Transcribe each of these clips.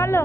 চলো।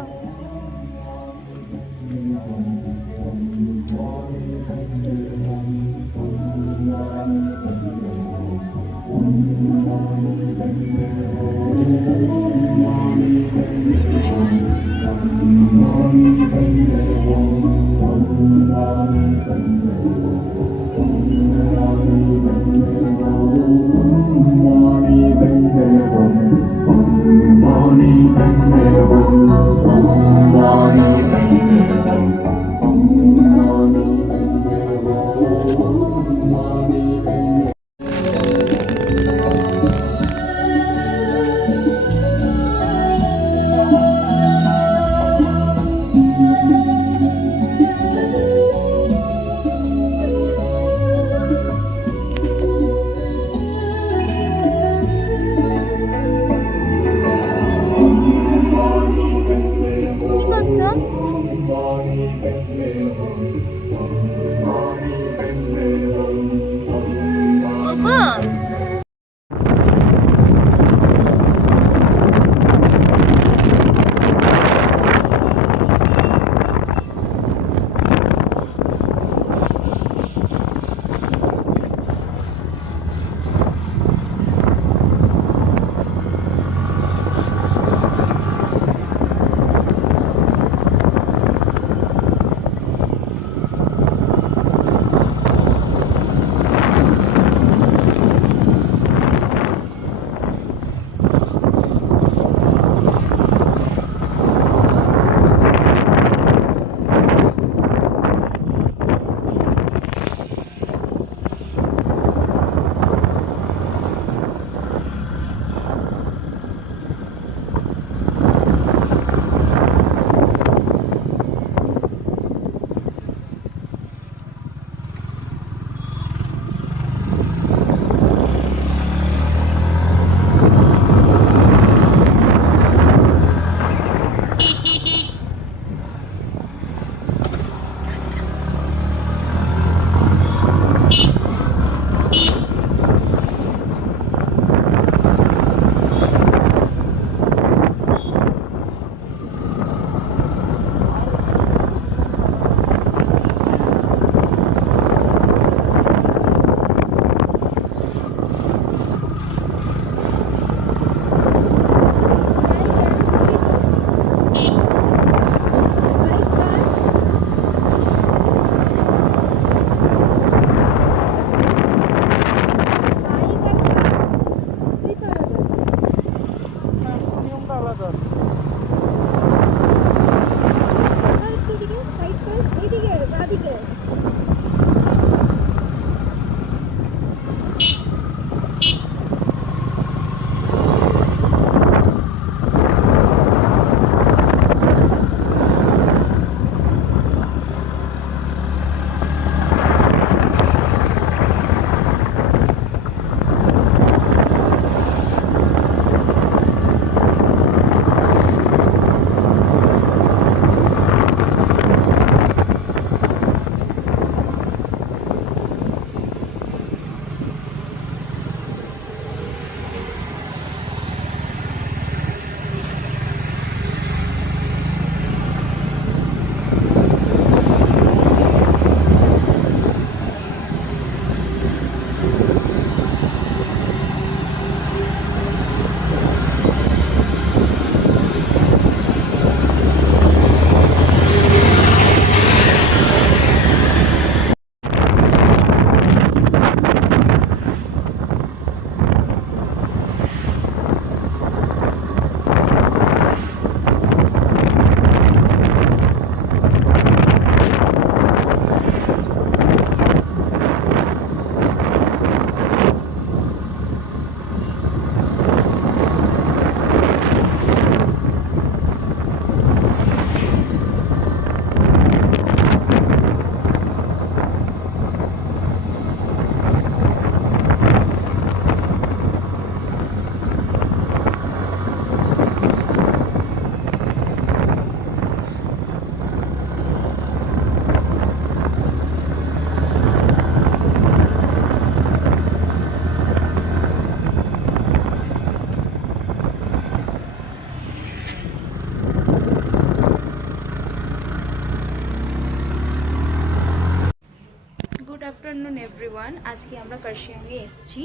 এভরিওয়ান, আজকে আমরা কার্শিয়াংয়ে এসেছি।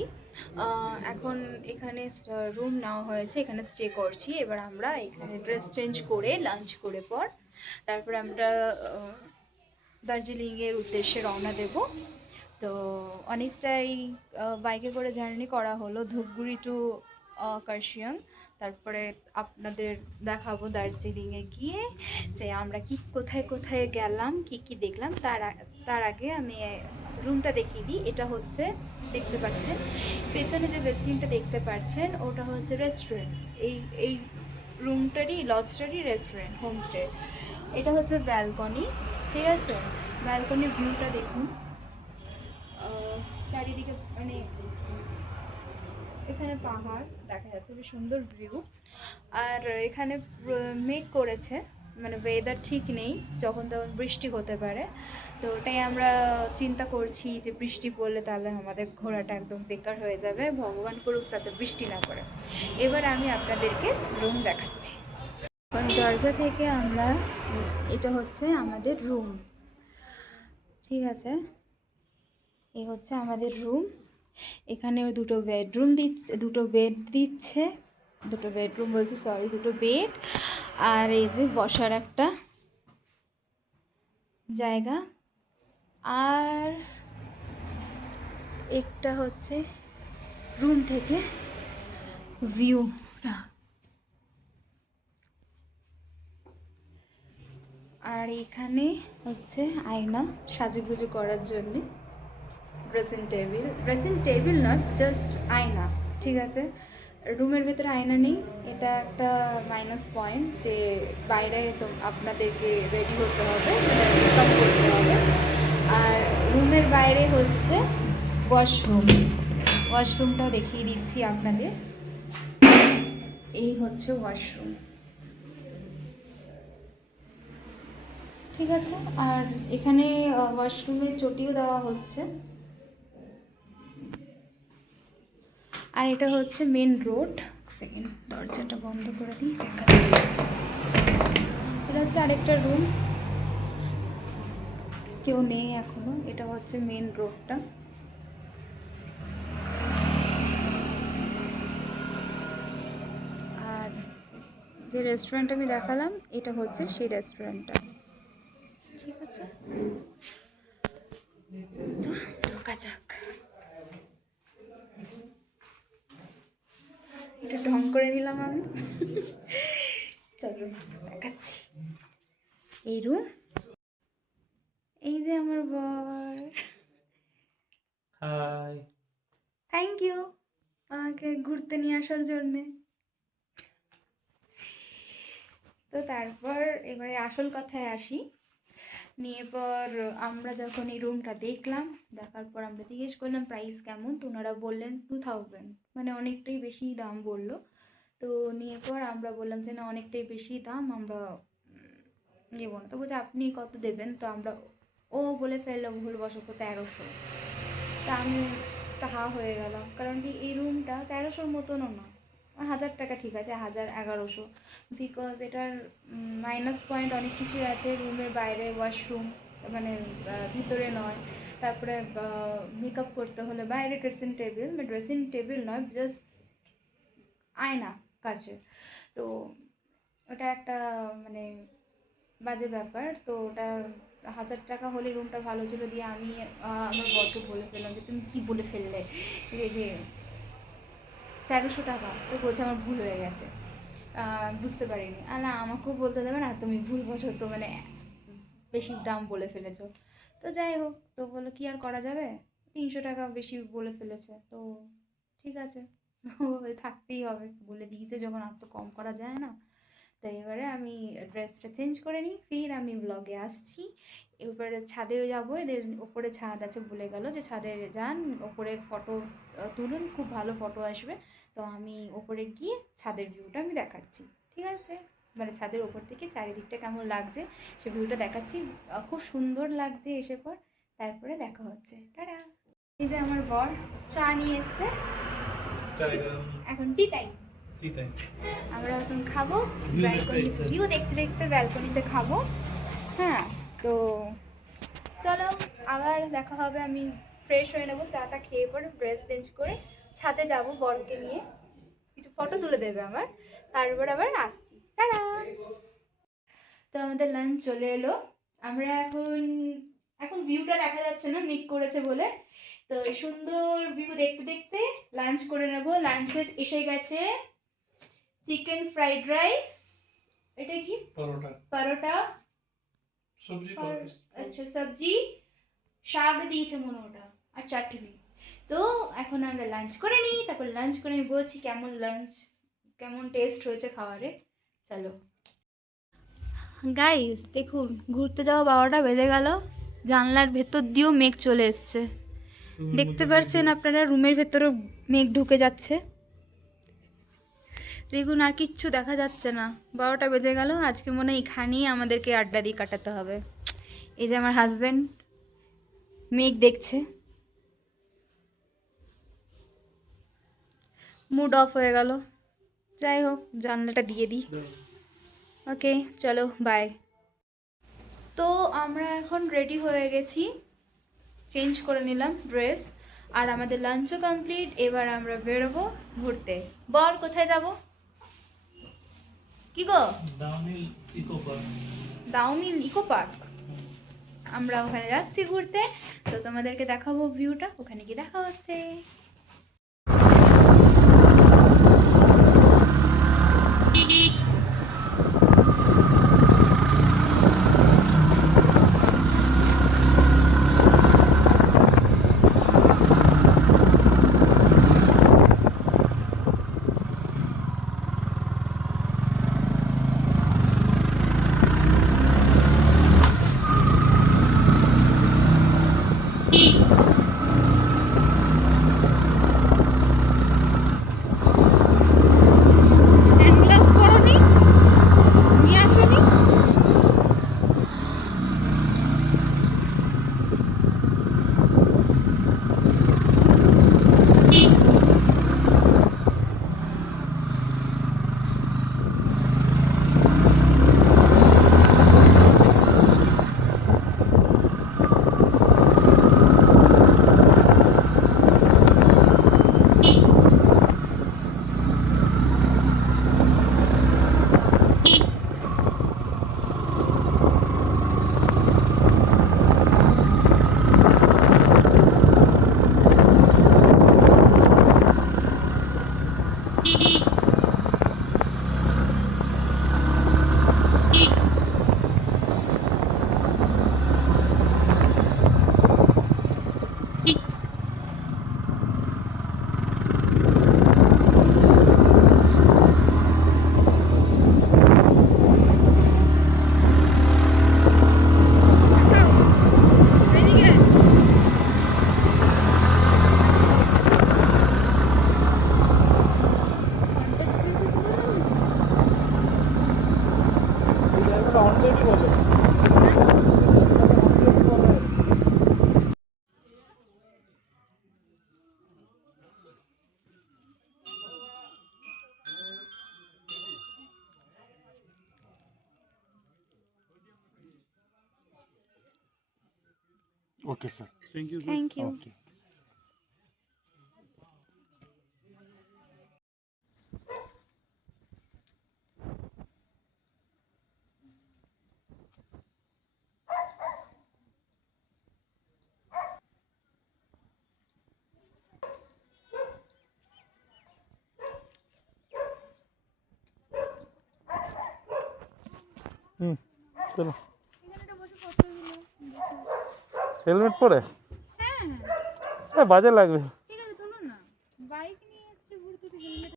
এখন এখানে রুম নেওয়া হয়েছে, এখানে স্টে করছি। এবার আমরা এখানে ড্রেস চেঞ্জ করে লাঞ্চ করে পর তারপরে আমরা দার্জিলিংয়ের উদ্দেশ্যে রওনা দেব। তো অনেকটাই বাইকে করে জার্নি করা হলো ধূপগুড়ি টু কার্শিয়াং। তারপরে আপনাদের দেখাবো দার্জিলিংয়ে গিয়ে যে আমরা কোথায় কোথায় গেলাম, কি দেখলাম। তার আগে আমি রুমটা দেখিয়ে দিই। এটা হচ্ছে, দেখতে পাচ্ছেন পেছনে যে বেসিনটা দেখতে পাচ্ছেন, ওটা হচ্ছে রেস্টুরেন্ট। এই রুমটারই, লজটারই রেস্টুরেন্ট, হোমস্টে। এটা হচ্ছে ব্যালকনি, ঠিক আছে? ব্যালকনির ভিউটা দেখুন, চারিদিকে মানে এখানে পাহাড় দেখা যাচ্ছে, বেশ সুন্দর ভিউ। আর এখানে মেঘ করেছে, মানে ওয়েদার ঠিক নেই, যখন তখন বৃষ্টি হতে পারে। তো ওটাই আমরা চিন্তা করছি যে বৃষ্টি পড়লে তাহলে আমাদের ঘোরাটা একদম বেকার হয়ে যাবে। ভগবান করুক যাতে বৃষ্টি না পড়ে। এবার আমি আপনাদেরকে রুম দেখাচ্ছি। দরজা থেকে আমরা, এটা হচ্ছে আমাদের রুম, ঠিক আছে? এই হচ্ছে আমাদের রুম। এখানে দুটো বেডরুম দিচ্ছে, দুটো বেডরুম বলছি, সরি, দুটো বেড। আর এই যে বসার একটা জায়গা। আর একটা হচ্ছে রুম থেকে ভিউটা। আর এখানে হচ্ছে আয়না সাজুগুজু করার জন্য। ড্রেসিং টেবিল নয়, জাস্ট আয়না, ঠিক আছে? রুমের ভেতরে আয়না নেই, এটা একটা মাইনাস পয়েন্ট, যে বাইরে তো আপনাদেরকে রেডি হতে হবে, মেকআপ করতে হবে। আর রুমের বাইরে হচ্ছে ওয়াশরুমটাও দেখিয়ে দিচ্ছি আপনাদের। এই হচ্ছে ওয়াশরুম, ঠিক আছে? আর এখানে ওয়াশরুমে চটিও দেওয়া হচ্ছে। আর এটা হচ্ছে মেন রোড। সেকেন্ড, দরজাটা বন্ধ করে দিই, দেখাচ্ছি। এটা হচ্ছে আরেকটা রুম, কেউ নেই এখনো। এটা হচ্ছে মেন রোডটা। আর যে রেস্টুরেন্ট আমি দেখালাম, এটা হচ্ছে সেই রেস্টুরেন্টটা, ঠিক আছে? তো ঢোকা যাক। এটা ঢং করে নিলাম আমি। চলো দেখাচ্ছি এই রুম। এই যে আমার বর। হাই। থ্যাংক ইউ আমাকে ঘুরতে নিয়ে আসার জন্যে। তো তারপর এবারে আসল কথায় আসি। নিয়ে পর আমরা যখন এই রুমটা দেখলাম, দেখার পর আমরা জিজ্ঞেস করলাম প্রাইস কেমন, তো ওনারা বললেন 2000, মানে অনেকটাই বেশি দাম বললো। তো নিয়ে পর আমরা বললাম যে না, অনেকটাই বেশি দাম, আমরা নেবো না। তো বলছে আপনি কত দেবেন? তো আমরা, ও বলে ফেললো ভুলবশত 1300। তা আমি হা হয়ে গেলাম, কারণ কি এই রুমটা 1300-র মতনও না। 1000 টাকা ঠিক আছে, 1100, বিকজ এটার মাইনাস পয়েন্ট অনেক কিছুই আছে। রুমের বাইরে ওয়াশরুম, মানে ভিতরে নয়। তারপরে মেকআপ করতে হলে বাইরে ড্রেসিং টেবিল নয়, জাস্ট আয়না কাছে। তো ওটা একটা মানে বাজে ব্যাপার। তো ওটা 1000 টাকা হলে রুমটা ভালো ছিল। দিয়ে আমি আমার বরকে বলে ফেললাম যে তুমি কি বলে ফেললে, যে 1300 টাকা। তো বলছে আমার ভুল হয়ে গেছে, বুঝতে পারিনি। না, আমাকেও বলতে দেবে না, তুমি ভুলবশত মানে বেশি দাম বলে ফেলেছো। তো যাই হোক, তো বললো কি আর করা যাবে, 300 টাকা বেশি বলে ফেলেছে, তো ঠিক আছে। থাকতেই হবে, বলে দিয়েছে যখন, আর তো কম করা যায় না। তো এবারে আমি ড্রেসটা চেঞ্জ করে নিই, ফির আমি ব্লগে আসছি। এবারে ছাদেও যাবো, এদের ওপরে ছাদ আছে, বলে গেল যে ছাদে যান, ওপরে ফটো তুলুন, খুব ভালো ফটো আসবে। তো আমি ওপরে গিয়ে ছাদের ভিউটা আমি দেখাচ্ছি, ঠিক আছে? মানে ছাদের ওপর থেকে চারিদিকটা কেমন লাগছে সে ভিউটা দেখাচ্ছি। খুব সুন্দর লাগছে এসে পর। তারপরে দেখা হচ্ছে, টাটা। এই যে আমার বর চা নিয়ে এসছে, এখন টি টাইম। আমরা এখন খাবো, ব্যালকনি ভিউ দেখতে দেখতে ব্যালকনিতে খাবো। হ্যাঁ, তো চলো আবার দেখা হবে। আমি ফ্রেশ হয়ে নেবো, চাটা খেয়ে পরে ড্রেস চেঞ্জ করে ছাদে যাব বরকে নিয়ে, কিছু ফটো তুলে দেবে আমার, তারপর আবার আসছি। টাটা। তো আমাদের লাঞ্চ চলে এলো। আমরা এখন এখন ভিউটা দেখা যাচ্ছে না, মেঘ করেছে বলে, তো এই সুন্দর ভিউ দেখতে দেখতে লাঞ্চ করে নেব। লাঞ্চে এসে গেছে চিকেন ফ্রাইড রাইস, এটা কি পরোটা, পরোটা সবজি, আচ্ছা সবজি, শাক দিয়েছে মনে ওটা, আর চাটনি। তো এখন আমরা লাঞ্চ করে নিই, তারপর লাঞ্চ করে আমি বলছি কেমন লাঞ্চ, কেমন টেস্ট হয়েছে খাবারে। চলো গাইস, দেখুন ঘুরতে যাওয়া 12টা বেজে গেল, জানলার ভেতর দিয়েও মেঘ চলে এসছে, দেখতে পাচ্ছেন আপনারা, রুমের ভেতরেও মেঘ ঢুকে যাচ্ছে। দেখুন আর কিচ্ছু দেখা যাচ্ছে না, 12টা বেজে গেল। আজকে মনে হয় এখানেই আমাদেরকে আড্ডা দিয়ে কাটাতে হবে। এই যে আমার হাজব্যান্ড মেঘ দেখছে, মুড অফ হয়ে গেল। যাই হোক, জানলাটা দিয়ে দিই। ওকে চলো বাই। তো আমরা এখন রেডি হয়ে গেছি, চেঞ্জ করে নিলাম ড্রেস, আর আমাদের লাঞ্চও কমপ্লিট। এবার আমরা বেরোবো ঘুরতে। বল কোথায় যাব? কি গো? দাউমিল ইকো পার্ক। আমরা ওখানে যাচ্ছি ঘুরতে, তো তোমাদেরকে দেখাবো ভিউটা, ওখানে গিয়ে দেখা হচ্ছে। Okay, sir. Thank you, sir. Thank you. Okay. চলো, হেলমেট পরে হ্যাঁ বাজে লাগবে। ঠিক আছে চলো না, বাইক নিয়ে এসেছি ঘুরতে, হেলমেট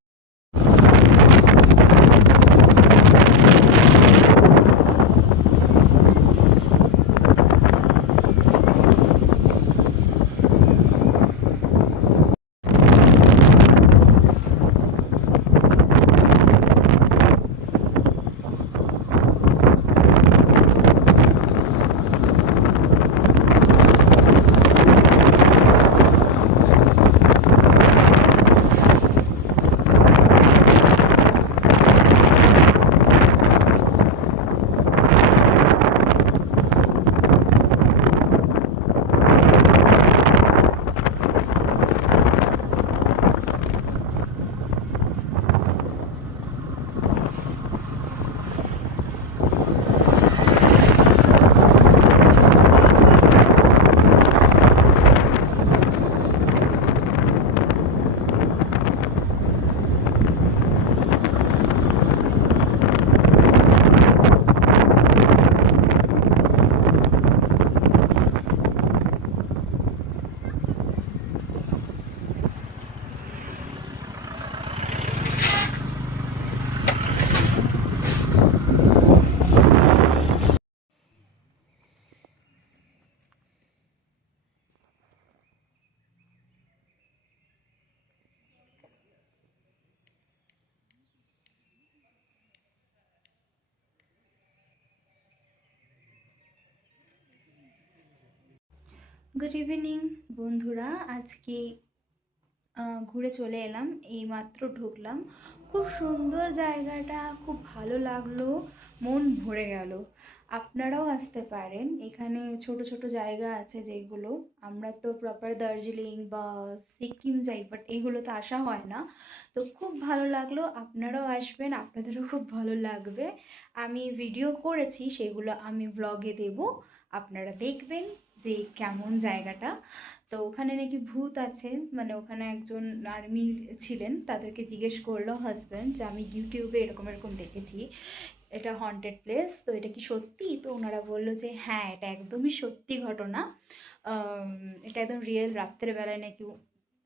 গুড ইভিনিং বন্ধুরা, আজকে ঘুরে চলে এলাম, এইমাত্র ঢুকলাম। খুব সুন্দর জায়গাটা, খুব ভালো লাগলো, মন ভরে গেল। আপনারাও আসতে পারেন, এখানে ছোট ছোট জায়গা আছে যেগুলো আমরা তো প্রপার দার্জিলিং বা সিকিম যাই, বাট এইগুলোতে আসা হয় না। তো খুব ভালো লাগলো, আপনারাও আসবেন, আপনাদেরও খুব ভালো লাগবে। আমি ভিডিও করেছি, সেগুলো আমি ব্লগে দেব, আপনারা দেখবেন যে কেমন জায়গাটা। তো ওখানে নাকি ভূত আছে, মানে ওখানে একজন আর্মি ছিলেন, তাদেরকে জিজ্ঞেস করলো হাজব্যান্ড যে আমি ইউটিউবে এরকম এরকম দেখেছি, এটা হন্টেড প্লেস, তো এটা কি সত্যি? তো ওনারা বললো যে হ্যাঁ, এটা একদমই সত্যি ঘটনা। এটা একদম রিয়েল। রাত্রেবেলায় নাকি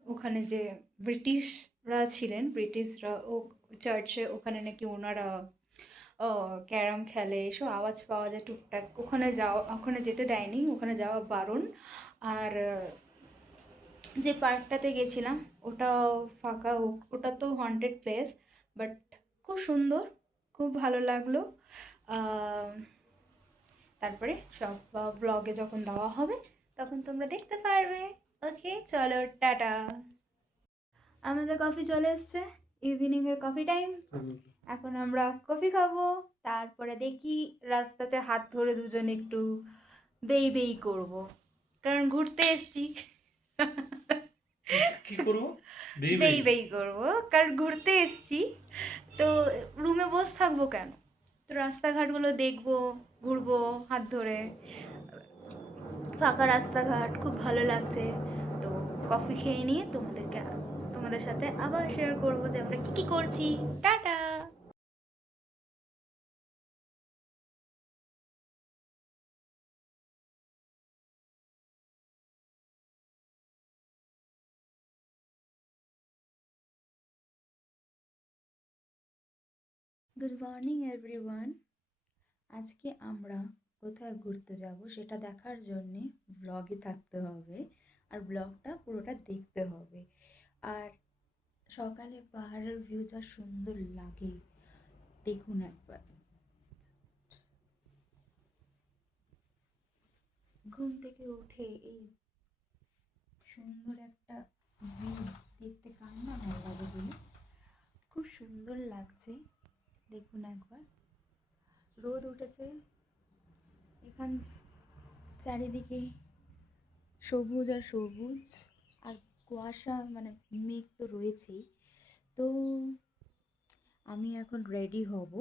ওখানে যে ব্রিটিশরা ছিলেন, ব্রিটিশরা ও চার্চে ওখানে নাকি ওনারা ক্যারাম খেলে, এসব আওয়াজ পাওয়া যায় টুকটাক। ওখানে যেতে দেয়নি, ওখানে যাওয়া বারণ। আর যে পার্কটাতে গেছিলাম ওটাও ফাঁকা, ওটা তো হন্টেড প্লেস, বাট খুব সুন্দর, খুব ভালো লাগলো। আহ, তারপরে সব ব্লগে যখন দেওয়া হবে তখন তোমরা দেখতে পারবে। ওকে, চলো, টাটা। আমাদের কফি চলে এসছে, ইভিনিংয়ের কফি টাইম। এখন আমরা কফি খাবো, তারপরে দেখি রাস্তাতে হাত ধরে দুজন একটু বেই বেই করবো, কারণ ঘুরতে এসছি। কি করবো? বেই বেই করবো, কারণ ঘুরতে এসছি। তো রুমে বসে থাকবো কেন? তো রাস্তাঘাটগুলো দেখবো, ঘুরবো হাত ধরে, ফাঁকা রাস্তাঘাট খুব ভালো লাগছে। তো কফি খেয়ে নিয়ে তোমাদের সাথে আবার শেয়ার করবো যে আমরা কি কি করছি। টাটা। Good morning everyone. আজকে আমরা কোথায় ঘুরতে যাব সেটা দেখার জন্যে ব্লগে থাকতে হবে, আর ব্লগটা পুরোটা দেখতে হবে। আর সকালে পাহাড়ের ভিউ যা সুন্দর লাগে, দেখুন একবার। ঘুম থেকে উঠে এই সুন্দর একটা ভিউ দেখতে কার না ভালো লাগে বলে? খুব সুন্দর লাগছে, দেখুন একবার। রোদ উঠেছে, এখান চারিদিকে সবুজ আর সবুজ, আর কুয়াশা, মানে মেঘ তো রয়েছেই। তো আমি এখন রেডি হব,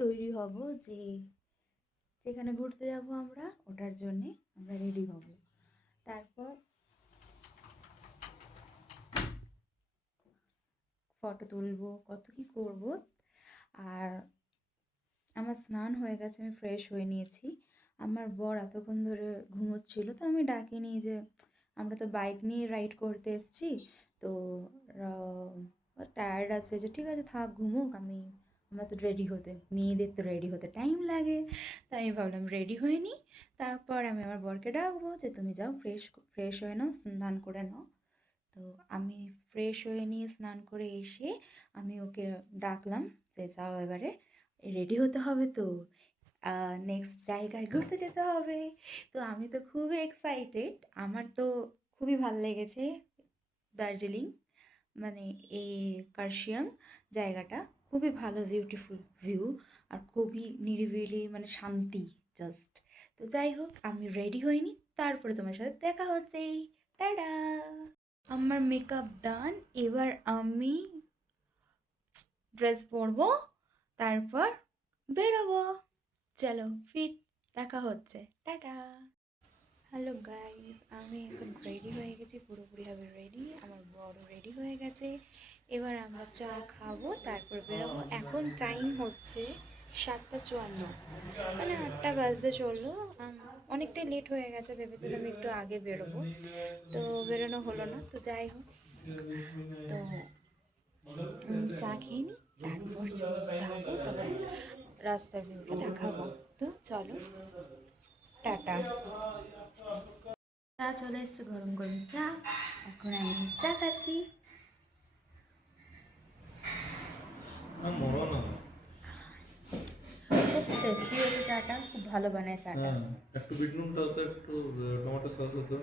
তৈরি হব, যে যেখানে ঘুরতে যাব আমরা ওটার জন্যে আমরা রেডি হব। তারপর ফটো তুলবো, কত কি করব। আর আমার স্নান হয়ে গেছে, আমি ফ্রেশ হয়ে নিয়েছি। আমার বর এতক্ষণ ধরে ঘুমোচ্ছিল, তো আমি ডাকিনি, যে আমরা তো বাইক নিয়ে রাইড করতে এসেছি, তো টায়ার্ড আছে, যে ঠিক আছে থাক ঘুমোক, আমরা তো রেডি হতে, মেয়েদের তো রেডি হতে টাইম লাগে। তাই আমি ভাবলাম রেডি হয়ে নিই, তারপর আমি আমার বরকে ডাকবো যে তুমি যাও, ফ্রেশ ফ্রেশ হয়ে নাও, স্নান করে নাও। তো আমি ফ্রেশ হয়ে নিয়ে স্নান করে এসে আমি ওকে ডাকলাম যে যাও এবারে রেডি হতে হবে, তো নেক্সট জায়গায় ঘুরতে যেতে হবে। তো আমি তো খুবই এক্সাইটেড, আমার তো খুবই ভালো লেগেছে দার্জিলিং, মানে এই কার্শিয়াং জায়গাটা খুবই ভালো, বিউটিফুল ভিউ, আর খুবই নিরিবিলি, মানে শান্তি জাস্ট। তো যাই হোক, আমি রেডি হইনি, তারপরে তোমার সাথে দেখা হচ্ছে। টাটা। আমার মেকআপ ডান, এবার আমি ড্রেস পরবো, তারপর বেরোবো। চলো ফির দেখা হচ্ছে, টাটা। হ্যালো গাইস, আমি এখন রেডি হয়ে গেছি, পুরোপুরিভাবে রেডি, আমার বড় রেডি হয়ে গেছে। এবার আমরা চা খাবো, তারপর বেরোবো। এখন টাইম হচ্ছে 7:54, মানে 8টা বাজতে চললো। অনেকটাই লেট হয়ে গেছে, ভেবেছিলাম একটু আগে বেরোবো, তো বেরোনো হলো না। তো যাই হোক, তো চা খেয়ে নিই, তারপর যখন যাবো তখন রাস্তার ভিউটা দেখাবো। তো চলো, টাটা। চা চলে এসছে, গরম গরম চা, এখন আমি চা খাচ্ছি। টেস্টি হয়েছে চাটা, খুব ভালো বানায় চাটা। হ্যাঁ, একটু বিট নুন দাও তো, একটু টমেটো সস হতো।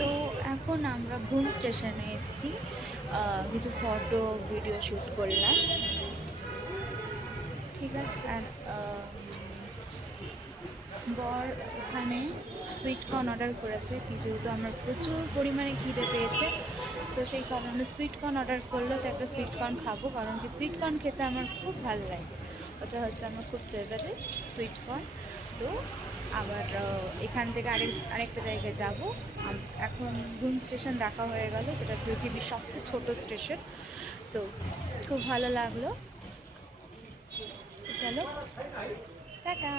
তো এখন আমরা ঘুম স্টেশনে এসেছি, কিছু ফটো ভিডিও শ্যুট করলাম, ঠিক আছে। আর বর ওখানে সুইট কর্ন অর্ডার করেছে, কি যেহেতু আমার প্রচুর পরিমাণে খিদে পেয়েছে, তো সেই কারণে সুইট কর্ন অর্ডার করলো। তো একটা সুইট কর্ন খাবো, কারণ কি সুইট কর্ন খেতে আমার খুব ভালো লাগে, ওটা হচ্ছে আমার খুব ফেভারিট সুইট কর্ন। তো আবার এখান থেকে আরেকটা জায়গায় যাব। এখন ঘুম স্টেশন দেখা হয়ে গেল, যেটা পৃথিবীর সবচেয়ে ছোট স্টেশন। তো খুব ভালো লাগলো, চলো টাটা।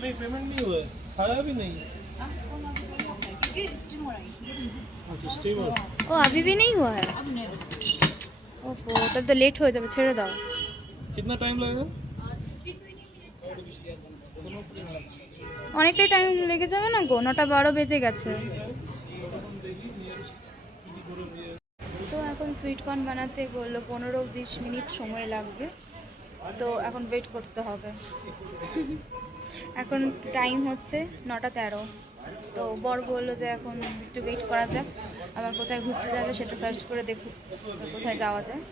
नहीं, पेमेंट नहीं हुआ है, खाया भी नहीं। अच्छा, स्टीमर। ও अभी भी नहीं हुआ है? ओफो, तब तो लेट हो যাবে, ছেড়ে দাও। कितना टाइम लगेगा? অনেকটাই টাইম লেগে যাবে না গো, 9:12 বেজে গেছে। তো এখন সুইট কর্ন বানাতে বললো 15-20 মিনিট সময় লাগবে, তো এখন ওয়েট করতে হবে। এখন টাইম হচ্ছে 9:13। তো বর বললো যে এখন একটু ওয়েট করা যাক, আবার কোথায় ঘুরতে যাবে সেটা সার্চ করে দেখুক কোথায় যাওয়া যায়।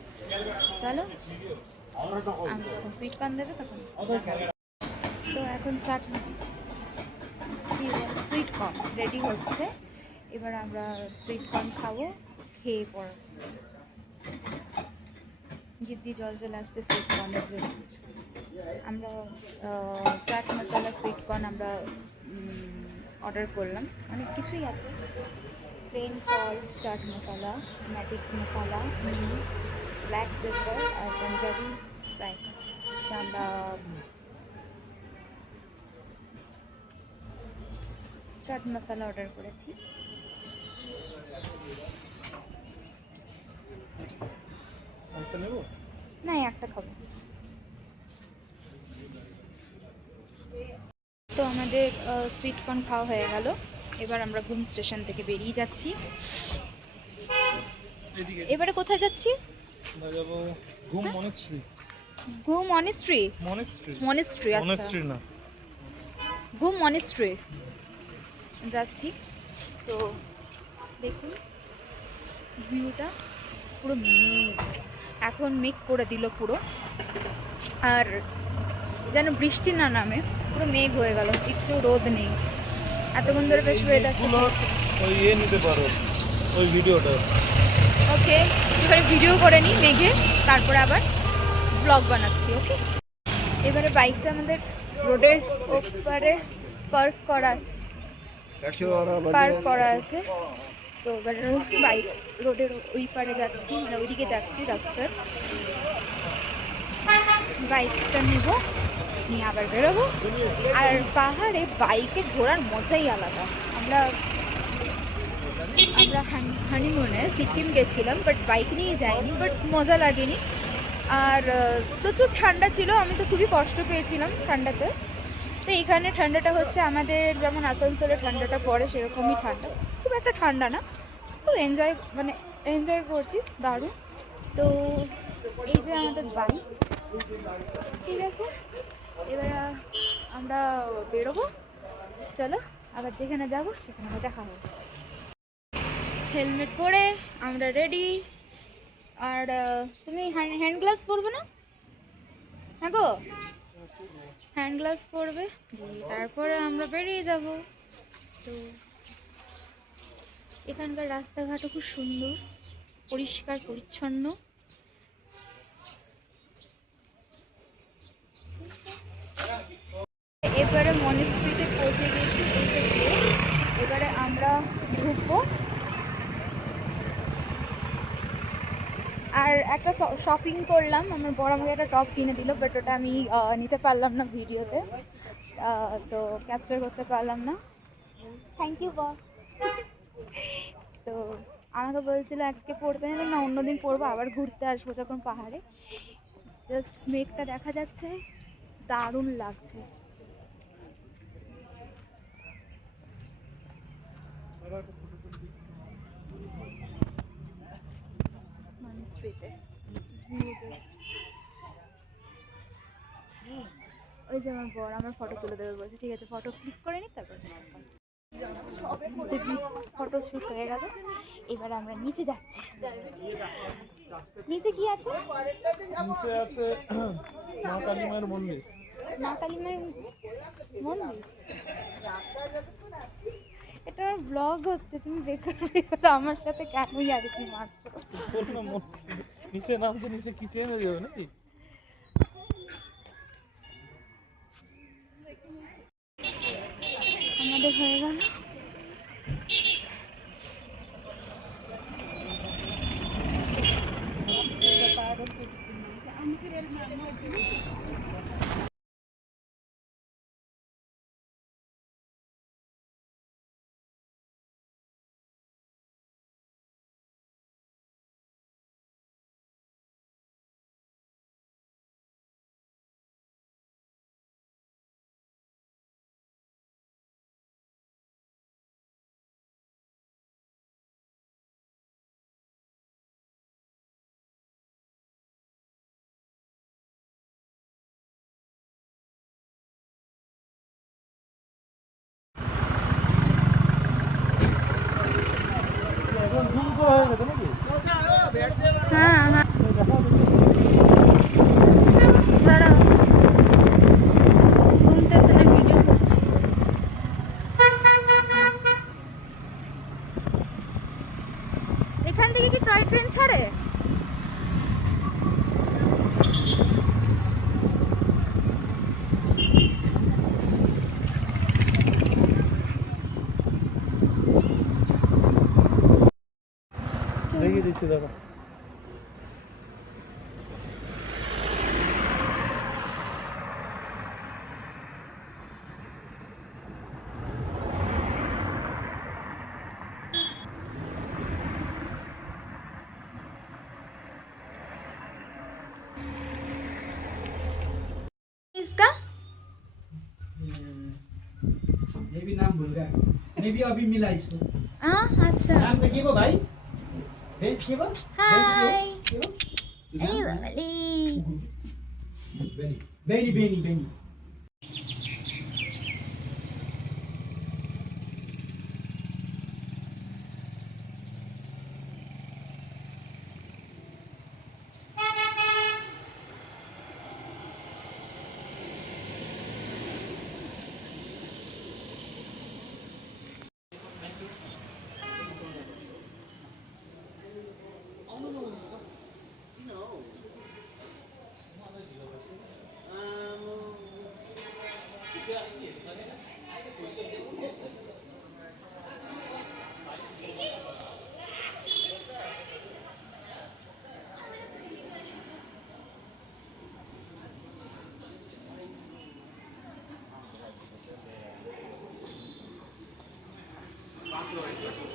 চলো, আমি যখন সুইট কর্ন দেবে তখন। তো এখন সুইট কর্ন রেডি হচ্ছে, এবার আমরা সুইট কর্ন খাবো, খেয়ে পর জিদ্দি জল চলে আসছে সুইট কর্নের জন্য। আমরা চাট মশলা সুইট কর্ন আমরা অর্ডার করলাম, অনেক কিছুই আছে, plane salt, chaat masala, magic মশলা, ব্ল্যাক পেপার আর পাঞ্জাবি ফ্রাই। আমরা চাট মশলা অর্ডার করেছি। না, একটা খাবো। তো আমাদের সুইট কর্ন খাওয়া হয়ে গেল, এবার আমরা ঘুম স্টেশন থেকে বেরিয়ে যাচ্ছি। এবারে কোথায় যাচ্ছি? ঘুম মনেস্ট্রি। ঘুম মনেস্ট্রি? মনেস্ট্রি, আচ্ছা, মনেস্ট্রি না, ঘুম মনেস্ট্রি যাচ্ছি। তো দেখুন ভিউটা, পুরো মেঘ, এখন মেঘ করে দিল পুরো, আর যেন বৃষ্টি না নামে, পুরো মেঘ হয়ে গেল, একটু রোদ নেই। এতক্ষণ ধরে বেশ ওয়েদার গুলো ওই নিতে পারো, ওই ভিডিওটা। ওকে, এবারে ভিডিও করে নিই মেঘে, তারপরে আবার ব্লগ বানাচ্ছি। ওকে, এবারে বাইকটা আমাদের রোডের ওপারে পার্ক করা আছে, তো এবারে বাইক রোডের ওই পারে যাচ্ছি, মানে ওইদিকে যাচ্ছি রাস্তার। বাইকটা নেব, নিয়ে আবার বেরোবো। আর পাহাড়ে বাইকে ঘোরার মজাই আলাদা। আমরা হানিমুনে সিকিম গেছিলাম, বাট বাইক নিয়ে যাইনি, বাট মজা লাগেনি। আর প্রচুর ঠান্ডা ছিল, আমি তো খুবই কষ্ট পেয়েছিলাম ঠান্ডাতে। তো এইখানে ঠান্ডাটা হচ্ছে আমাদের যেমন আসানসোলে ঠান্ডাটা পড়ে সেরকমই ঠান্ডা, খুব একটা ঠান্ডা না, তো এনজয় করছি দারুণ। তো এই যে আমাদের বাইক, ঠিক আছে, এবার আমরা বেরোবো। চলো আবার যেখানে যাবো সেখানে দেখা হবে। হেলমেট পরে আমরা রেডি। আর তুমি হ্যান্ড গ্লাভস পরবে না? হ্যাঁ গো, হ্যান্ড গ্লাভস পরবে, তারপরে আমরা বেরিয়ে যাব। তো এখানকার রাস্তাঘাটও খুব সুন্দর, পরিষ্কার পরিচ্ছন্ন। এবারে মনেস্ট্রিতে পৌঁছে গেছি, এবারে আমরা ঢুকবো। আর একটা শপিং করলাম, আমার বড় আমাকে একটা টপ কিনে দিল, বাট ওটা আমি নিতে পারলাম না ভিডিওতে, তো ক্যাপচার করতে পারলাম না। থ্যাংক ইউ বা। তো আমাকে বলছিল আজকে পড়তে নেবে না, অন্যদিন পড়বো, আবার ঘুরতে আসবো যখন পাহাড়ে। জাস্ট মেঘটা দেখা যাচ্ছে, দারুণ লাগছে। মনেস্ট্রিতে ওই যে আমার বর আমার ফটো তুলে দেবে বলছে, ঠিক আছে ফটো ক্লিক করে নিই, তারপর ফটো শ্যুট হয়ে গেল। এবার আমরা নিচে যাচ্ছি। নিচে কি আছে? নিচে আছে মা কালী মায়ের মন্দির। মা কালী মায়ের মন্দির? এটা ব্লগ হচ্ছে, তুমি বেকার বেকার আমার সাথে কেনই আর কি মারছো? নিচে নামছে, নিচে কি চেঞ্জ হয়ে যাবে নাকি? আমাদের হয়ে গেল। এখন জুম করা হয়ে গেছে নাকি? হ্যাঁ হ্যাঁ, দাঁড়াও, ঘুমতে তো ভিডিও করছি। এখান থেকে কি টয় ট্রেন ছাড়ে? দেখিয়ে দিচ্ছি, দেখো। इसका ये भी नाम भूल गया, मैं भी अभी मिला इसको। अच्छा, नाम देखिए वो भाई, देखिए वो। हाय बेनी ए वाली बेनी बेनी बेनी। Thank